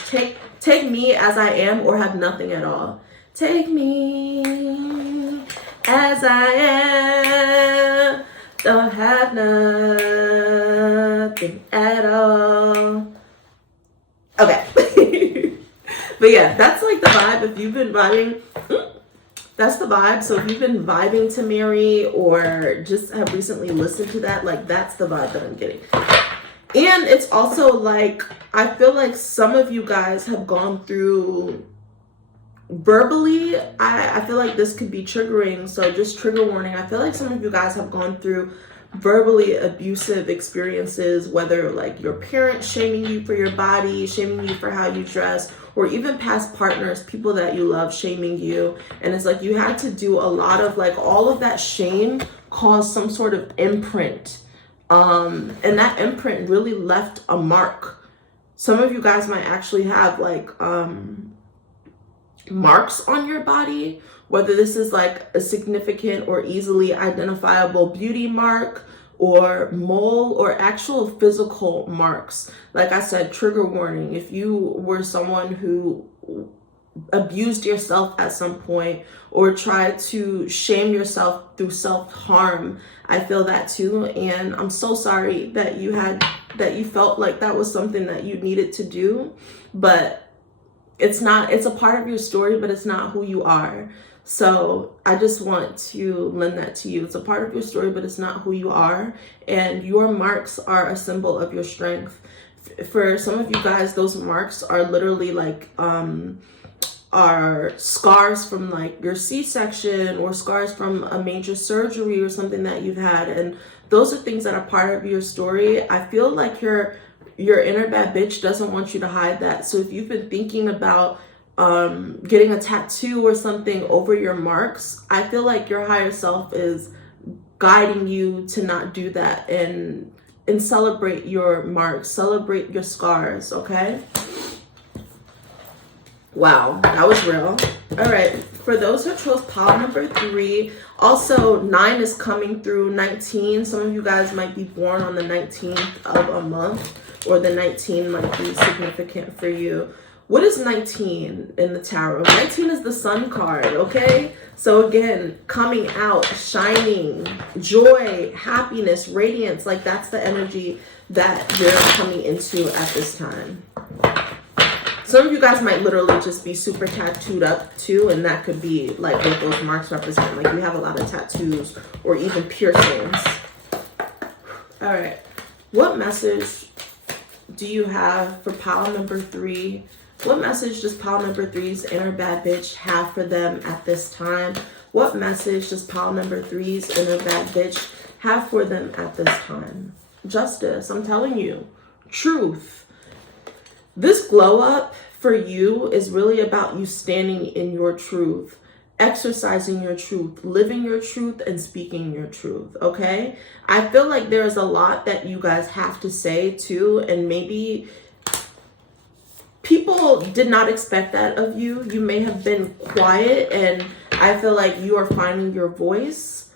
Take me as I am or have nothing at all. Take me as I am. Don't have nothing at all. Okay. But yeah, that's like the vibe. If you've been vibing, that's the vibe. So if you've been vibing to Mary or just have recently listened to that, like that's the vibe that I'm getting. And it's also like, I feel like some of you guys have gone through verbally, I feel like this could be triggering, so just trigger warning. I feel like some of you guys have gone through verbally abusive experiences, whether like your parents shaming you for your body, shaming you for how you dress, or even past partners, people that you love shaming you. And it's like you had to do a lot of like, all of that shame caused some sort of imprint, and that imprint really left a mark. Some of you guys might actually have like marks on your body, whether this is like a significant or easily identifiable beauty mark or mole or actual physical marks. Like I said, trigger warning. If you were someone who abused yourself at some point or tried to shame yourself through self-harm, I feel that too. And I'm so sorry that you felt like that was something that you needed to do, but it's a part of your story, but it's not who you are. So I just want to lend that to you. It's a part of your story, but it's not who you are. And your marks are a symbol of your strength. For some of you guys, those marks are literally like, are scars from like your C-section or scars from a major surgery or something that you've had. And those are things that are part of your story. I feel like your inner bad bitch doesn't want you to hide that. So if you've been thinking about getting a tattoo or something over your marks, I feel like your higher self is guiding you to not do that and celebrate your marks, celebrate your scars, okay? Wow, that was real. All right, for those who chose pile number 3, also 9 is coming through, 19. Some of you guys might be born on the 19th of a month, or the 19 might be significant for you. What is 19 in the tarot? 19 is the sun card, okay? So again, coming out, shining, joy, happiness, radiance, like that's the energy that you're coming into at this time. Some of you guys might literally just be super tattooed up too, and that could be like what those marks represent. Like you have a lot of tattoos or even piercings. All right, what message do you have for pile number 3? What message does pile number 3's inner bad bitch have for them at this time? What message does pile number 3's inner bad bitch have for them at this time? Justice, I'm telling you, truth. This glow up for you is really about you standing in your truth, exercising your truth, living your truth, and speaking your truth, okay? I feel like there's a lot that you guys have to say too, and maybe people did not expect that of you. You may have been quiet, and I feel like you are finding your voice.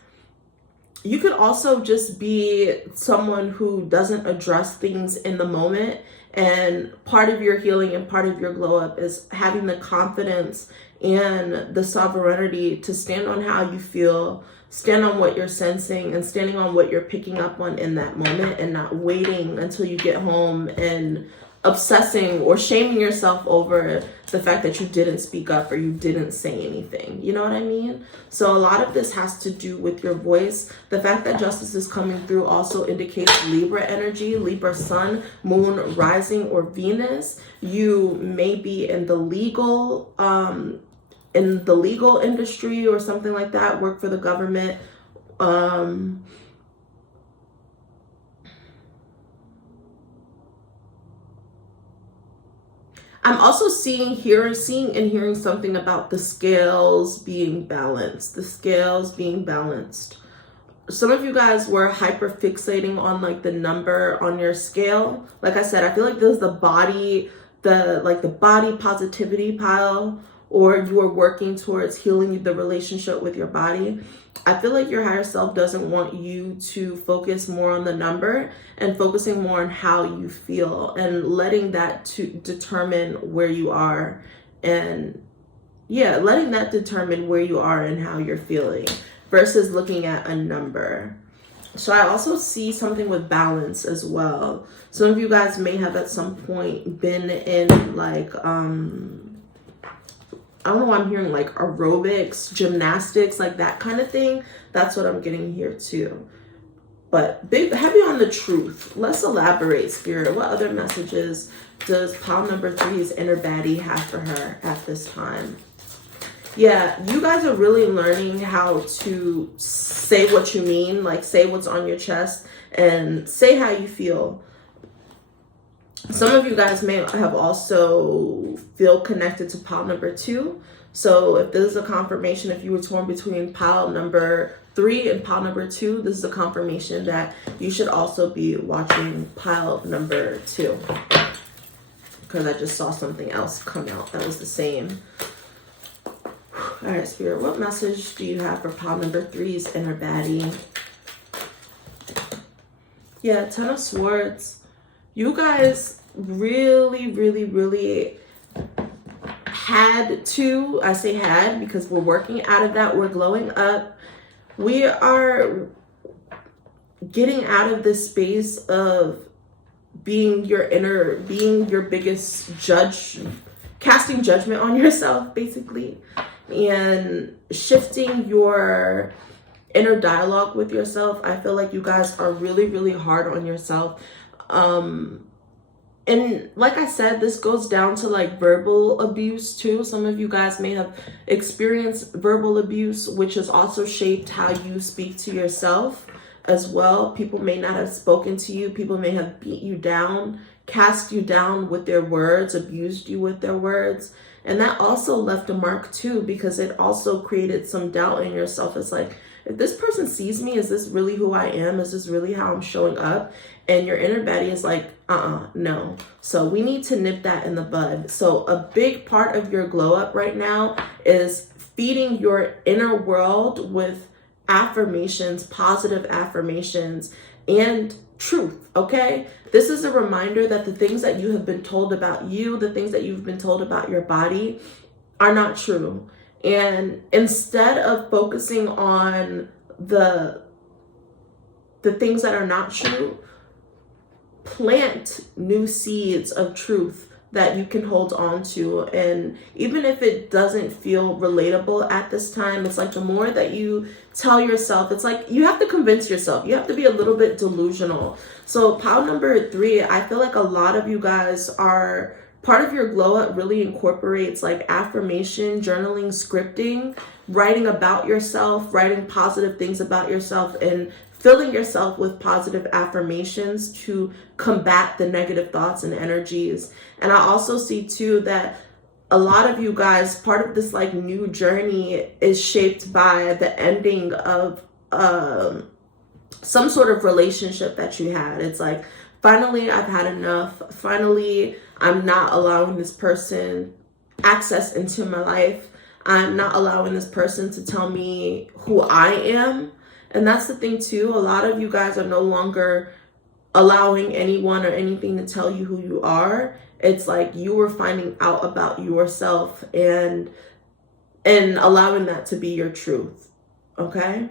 You could also just be someone who doesn't address things in the moment. And part of your healing and part of your glow up is having the confidence and the sovereignty to stand on how you feel, stand on what you're sensing, and standing on what you're picking up on in that moment, and not waiting until you get home and obsessing or shaming yourself over the fact that you didn't speak up or you didn't say anything. You know what I mean? So a lot of this has to do with your voice. The fact that justice is coming through also indicates Libra energy, Libra sun, moon, rising, or Venus. You may be in the legal industry or something like that, work for the government. I'm also seeing and hearing something about the scales being balanced. The scales being balanced. Some of you guys were hyper fixating on like the number on your scale. Like I said, I feel like this is the body positivity pile, or you are working towards healing the relationship with your body. I feel like your higher self doesn't want you to focus more on the number and focusing more on how you feel and letting that to determine where you are, and letting that determine where you are and how you're feeling versus looking at a number. So I also see something with balance as well. Some of you guys may have at some point been in like, I don't know why I'm hearing like aerobics, gymnastics, like that kind of thing. That's what I'm getting here too. But heavy on the truth. Let's elaborate, Spirit. What other messages does pile number 3's inner baddie have for her at this time? Yeah, you guys are really learning how to say what you mean, like say what's on your chest and say how you feel. Some of you guys may have also feel connected to pile number 2. So if this is a confirmation, if you were torn between pile number 3 and pile number 2, this is a confirmation that you should also be watching pile number 2. Because I just saw something else come out that was the same. All right, Spirit, what message do you have for pile number 3's inner baddie? Yeah, Ten of Swords. You guys really, really, really had to, I say had because we're working out of that. We're glowing up. We are getting out of this space of being your biggest judge, casting judgment on yourself, basically, and shifting your inner dialogue with yourself. I feel like you guys are really, really hard on yourself. And like I said, this goes down to like verbal abuse too. Some of you guys may have experienced verbal abuse, which has also shaped how you speak to yourself as well. People may not have spoken to you. People may have beat you down, cast you down with their words, abused you with their words. And that also left a mark too, because it also created some doubt in yourself. It's like, if this person sees me, is this really who I am? Is this really how I'm showing up? And your inner baddie is like, no. So we need to nip that in the bud. So a big part of your glow up right now is feeding your inner world with affirmations, positive affirmations, and truth, okay? This is a reminder that the things that you have been told about you, the things that you've been told about your body are not true. And instead of focusing on the things that are not true, plant new seeds of truth that you can hold on to. And even if it doesn't feel relatable at this time, it's like the more that you tell yourself, it's like you have to convince yourself. You have to be a little bit delusional. So pile number 3, I feel like a lot of you guys are, part of your glow up really incorporates like affirmation, journaling, scripting, writing about yourself, writing positive things about yourself, and filling yourself with positive affirmations to combat the negative thoughts and energies. And I also see too that a lot of you guys, part of this like new journey is shaped by the ending of some sort of relationship that you had. It's like, finally, I've had enough. Finally, I'm not allowing this person access into my life. I'm not allowing this person to tell me who I am. And that's the thing too. A lot of you guys are no longer allowing anyone or anything to tell you who you are. It's like you were finding out about yourself and allowing that to be your truth. Okay?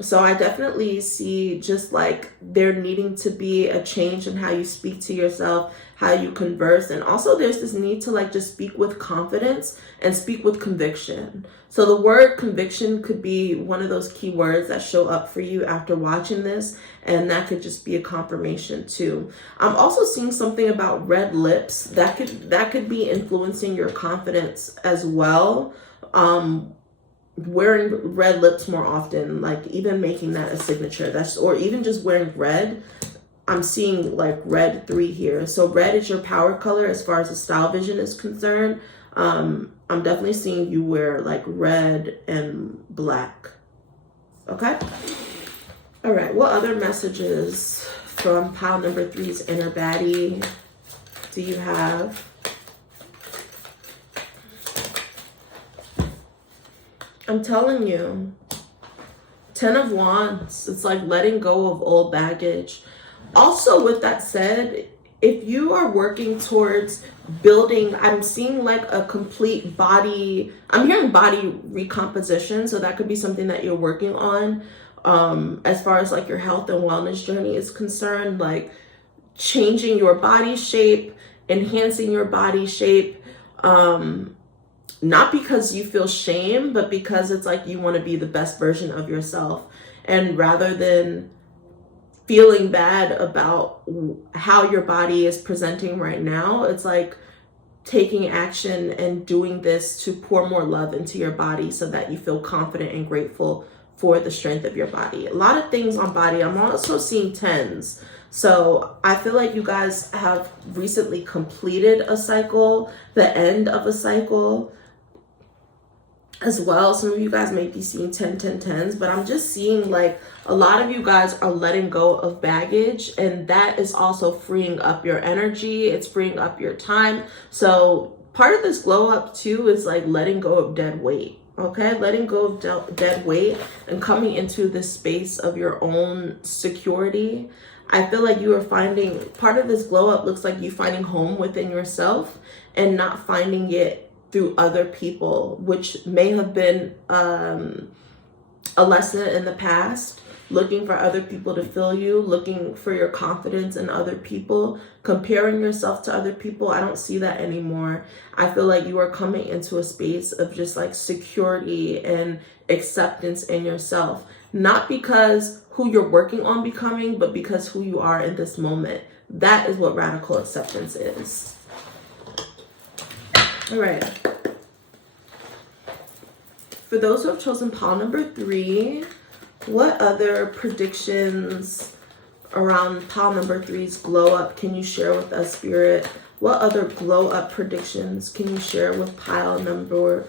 So I definitely see just like there needing to be a change in how you speak to yourself, how you converse. And also there's this need to like just speak with confidence and speak with conviction. So the word conviction could be one of those key words that show up for you after watching this. And that could just be a confirmation too. I'm also seeing something about red lips that could be influencing your confidence as well. Wearing red lips more often, like even making that a signature, or even just wearing red. I'm seeing like red 3 here. So red is your power color as far as the style vision is concerned. I'm definitely seeing you wear like red and black. Okay. All right. What other messages from pile number 3's inner baddie do you have? I'm telling you, 10 of Wands, it's like letting go of old baggage. Also, with that said, if you are working towards building, I'm seeing like a complete body, I'm hearing body recomposition. So that could be something that you're working on as far as like your health and wellness journey is concerned, like changing your body shape, enhancing your body shape. Not because you feel shame, but because it's like you want to be the best version of yourself. And rather than feeling bad about how your body is presenting right now, it's like taking action and doing this to pour more love into your body so that you feel confident and grateful for the strength of your body. A lot of things on body. I'm also seeing 10s. So I feel like you guys have recently completed a cycle, the end of a cycle as well. Some of you guys may be seeing 10s, but I'm just seeing like a lot of you guys are letting go of baggage, and that is also freeing up your energy. It's freeing up your time. So part of this glow up too is like letting go of dead weight. Okay, letting go of dead weight and coming into this space of your own security. I feel like you are finding, part of this glow up looks like you finding home within yourself and not finding it through other people, which may have been a lesson in the past. Looking for other people to fill you, looking for your confidence in other people, comparing yourself to other people. I don't see that anymore. I feel like you are coming into a space of just like security and acceptance in yourself. Not because who you're working on becoming, but because who you are in this moment. That is what radical acceptance is. All right. For those who have chosen pile number 3, what other predictions around pile number 3's glow up can you share with us, Spirit? What other glow up predictions can you share with pile number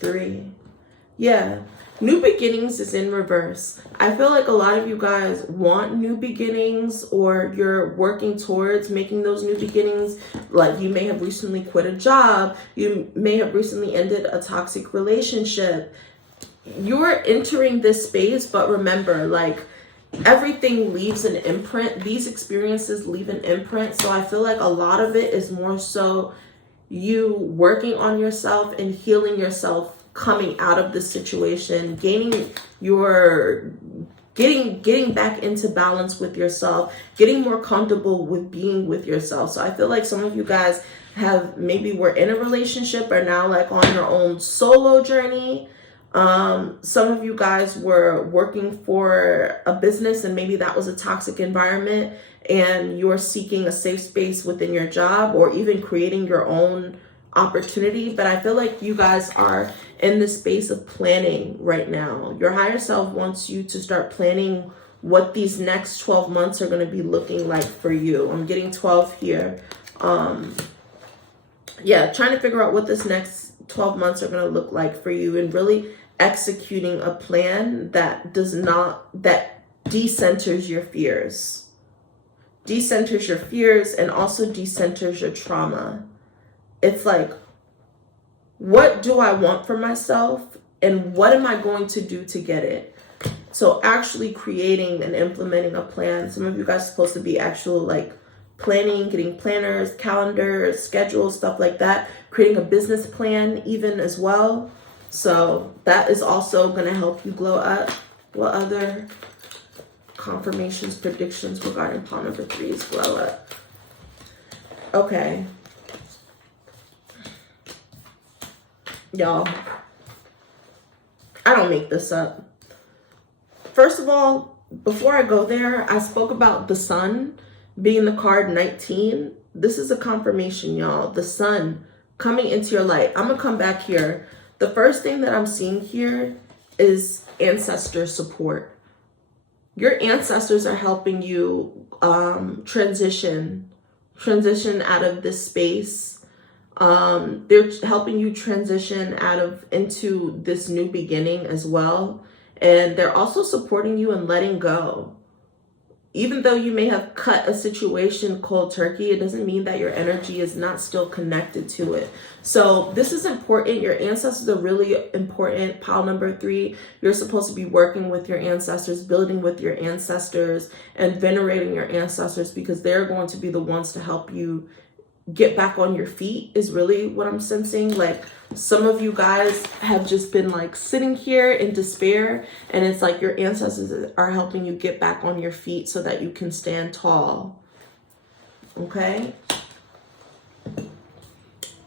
3? Yeah, new beginnings is in reverse. I feel like a lot of you guys want new beginnings, or you're working towards making those new beginnings. Like you may have recently quit a job. You may have recently ended a toxic relationship. You're entering this space, but remember, like, everything leaves an imprint. These experiences leave an imprint. So I feel like a lot of it is more so you working on yourself and healing yourself, coming out of the situation, getting back into balance with yourself, getting more comfortable with being with yourself. So I feel like some of you guys have maybe were in a relationship, or now like on your own solo journey. Some of you guys were working for a business and maybe that was a toxic environment, and you're seeking a safe space within your job, or even creating your own opportunity. But I feel like you guys are in the space of planning right now. Your higher self wants you to start planning what these next 12 months are going to be looking like for you. I'm getting 12 here. Yeah, trying to figure out what this next 12 months are going to look like for you, and really executing a plan that decenters your fears. Decenters your fears and also decenters your trauma. It's like, what do I want for myself, and what am I going to do to get it? So actually creating and implementing a plan. Some of you guys are supposed to be actual like planning, getting planners, calendars, schedules, stuff like that. Creating a business plan even as well. So that is also going to help you glow up. What other confirmations, predictions regarding pile number 3's glow up? Okay. Y'all, I don't make this up. First of all, before I go there, I spoke about the sun being the card 19. This is a confirmation, y'all. The sun coming into your light. I'm going to come back here. The first thing that I'm seeing here is ancestor support. Your ancestors are helping you transition out of this space. They're helping you transition into this new beginning as well. And they're also supporting you in letting go. Even though you may have cut a situation cold turkey, it doesn't mean that your energy is not still connected to it. So this is important. Your ancestors are really important. Pile number 3, you're supposed to be working with your ancestors, building with your ancestors, and venerating your ancestors, because they're going to be the ones to help you get back on your feet, is really what I'm sensing. Like, some of you guys have just been like sitting here in despair, and it's like your ancestors are helping you get back on your feet so that you can stand tall. Okay.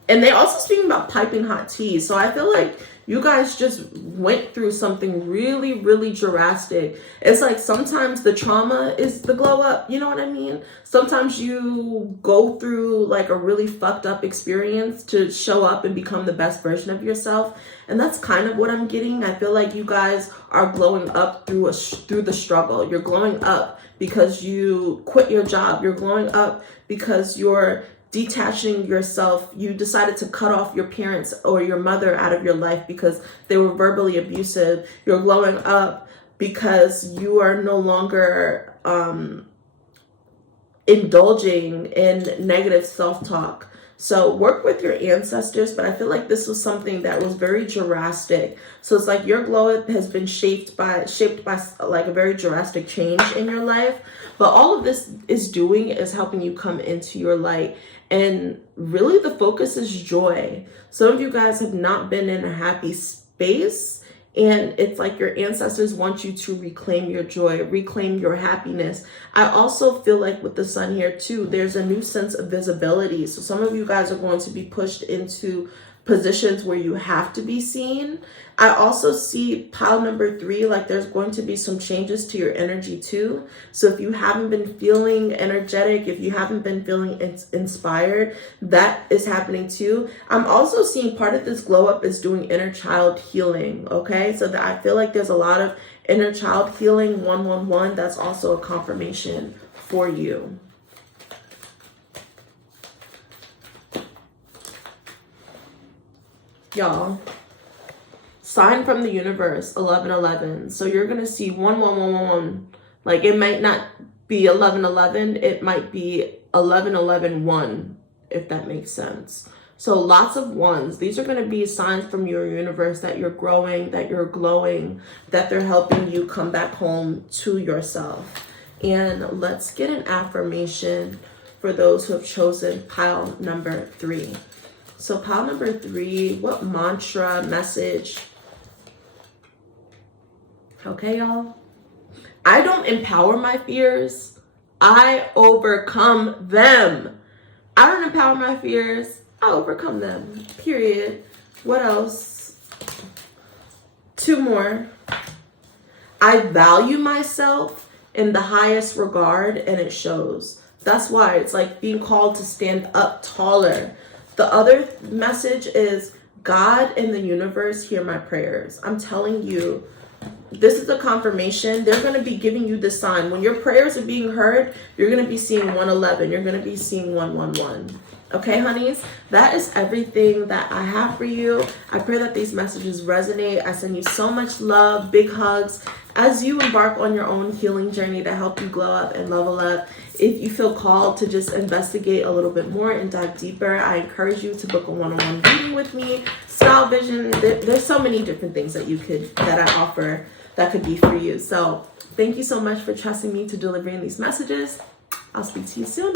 And they also speaking about piping hot tea. So I feel like you guys just went through something really, really drastic. It's like sometimes the trauma is the glow up. You know what I mean? Sometimes you go through like a really fucked up experience to show up and become the best version of yourself. And that's kind of what I'm getting. I feel like you guys are glowing up through the struggle. You're glowing up because you quit your job. You're glowing up because you're detaching yourself. You decided to cut off your parents or your mother out of your life because they were verbally abusive. You're glowing up because you are no longer indulging in negative self-talk. So work with your ancestors, but I feel like this was something that was very drastic. So it's like your glow up has been shaped by like a very drastic change in your life. But all of this is doing is helping you come into your light. And really the focus is joy. Some of you guys have not been in a happy space. And it's like your ancestors want you to reclaim your joy, reclaim your happiness. I also feel like with the sun here too, there's a new sense of visibility. So some of you guys are going to be pushed into positions where you have to be seen. I also see pile number 3, like there's going to be some changes to your energy too. So if you haven't been feeling energetic, if you haven't been feeling inspired, that is happening too. I'm also seeing part of this glow up is doing inner child healing. Okay, so that I feel like there's a lot of inner child healing. 111, that's also a confirmation for you. Y'all, sign from the universe, 1111. So you're gonna see 1111. Like it might not be 1111, it might be 1111, if that makes sense. So lots of ones. These are gonna be signs from your universe that you're growing, that you're glowing, that they're helping you come back home to yourself. And let's get an affirmation for those who have chosen pile number 3. So pile number 3, what mantra, message? Okay, y'all. I don't empower my fears. I overcome them. I don't empower my fears. I overcome them. Period. What else? 2 more. I value myself in the highest regard, and it shows. That's why it's like being called to stand up taller. The other message is God and the universe hear my prayers. I'm telling you, this is a confirmation. They're going to be giving you the sign. When your prayers are being heard, you're going to be seeing 111. You're going to be seeing 111. Okay, honeys, that is everything that I have for you. I pray that these messages resonate. I send you so much love, big hugs, as you embark on your own healing journey to help you glow up and level up. If you feel called to just investigate a little bit more and dive deeper, I encourage you to book a one-on-one reading with me. Style Vision, there's so many different things that I offer that could be for you. So thank you so much for trusting me to delivering these messages. I'll speak to you soon.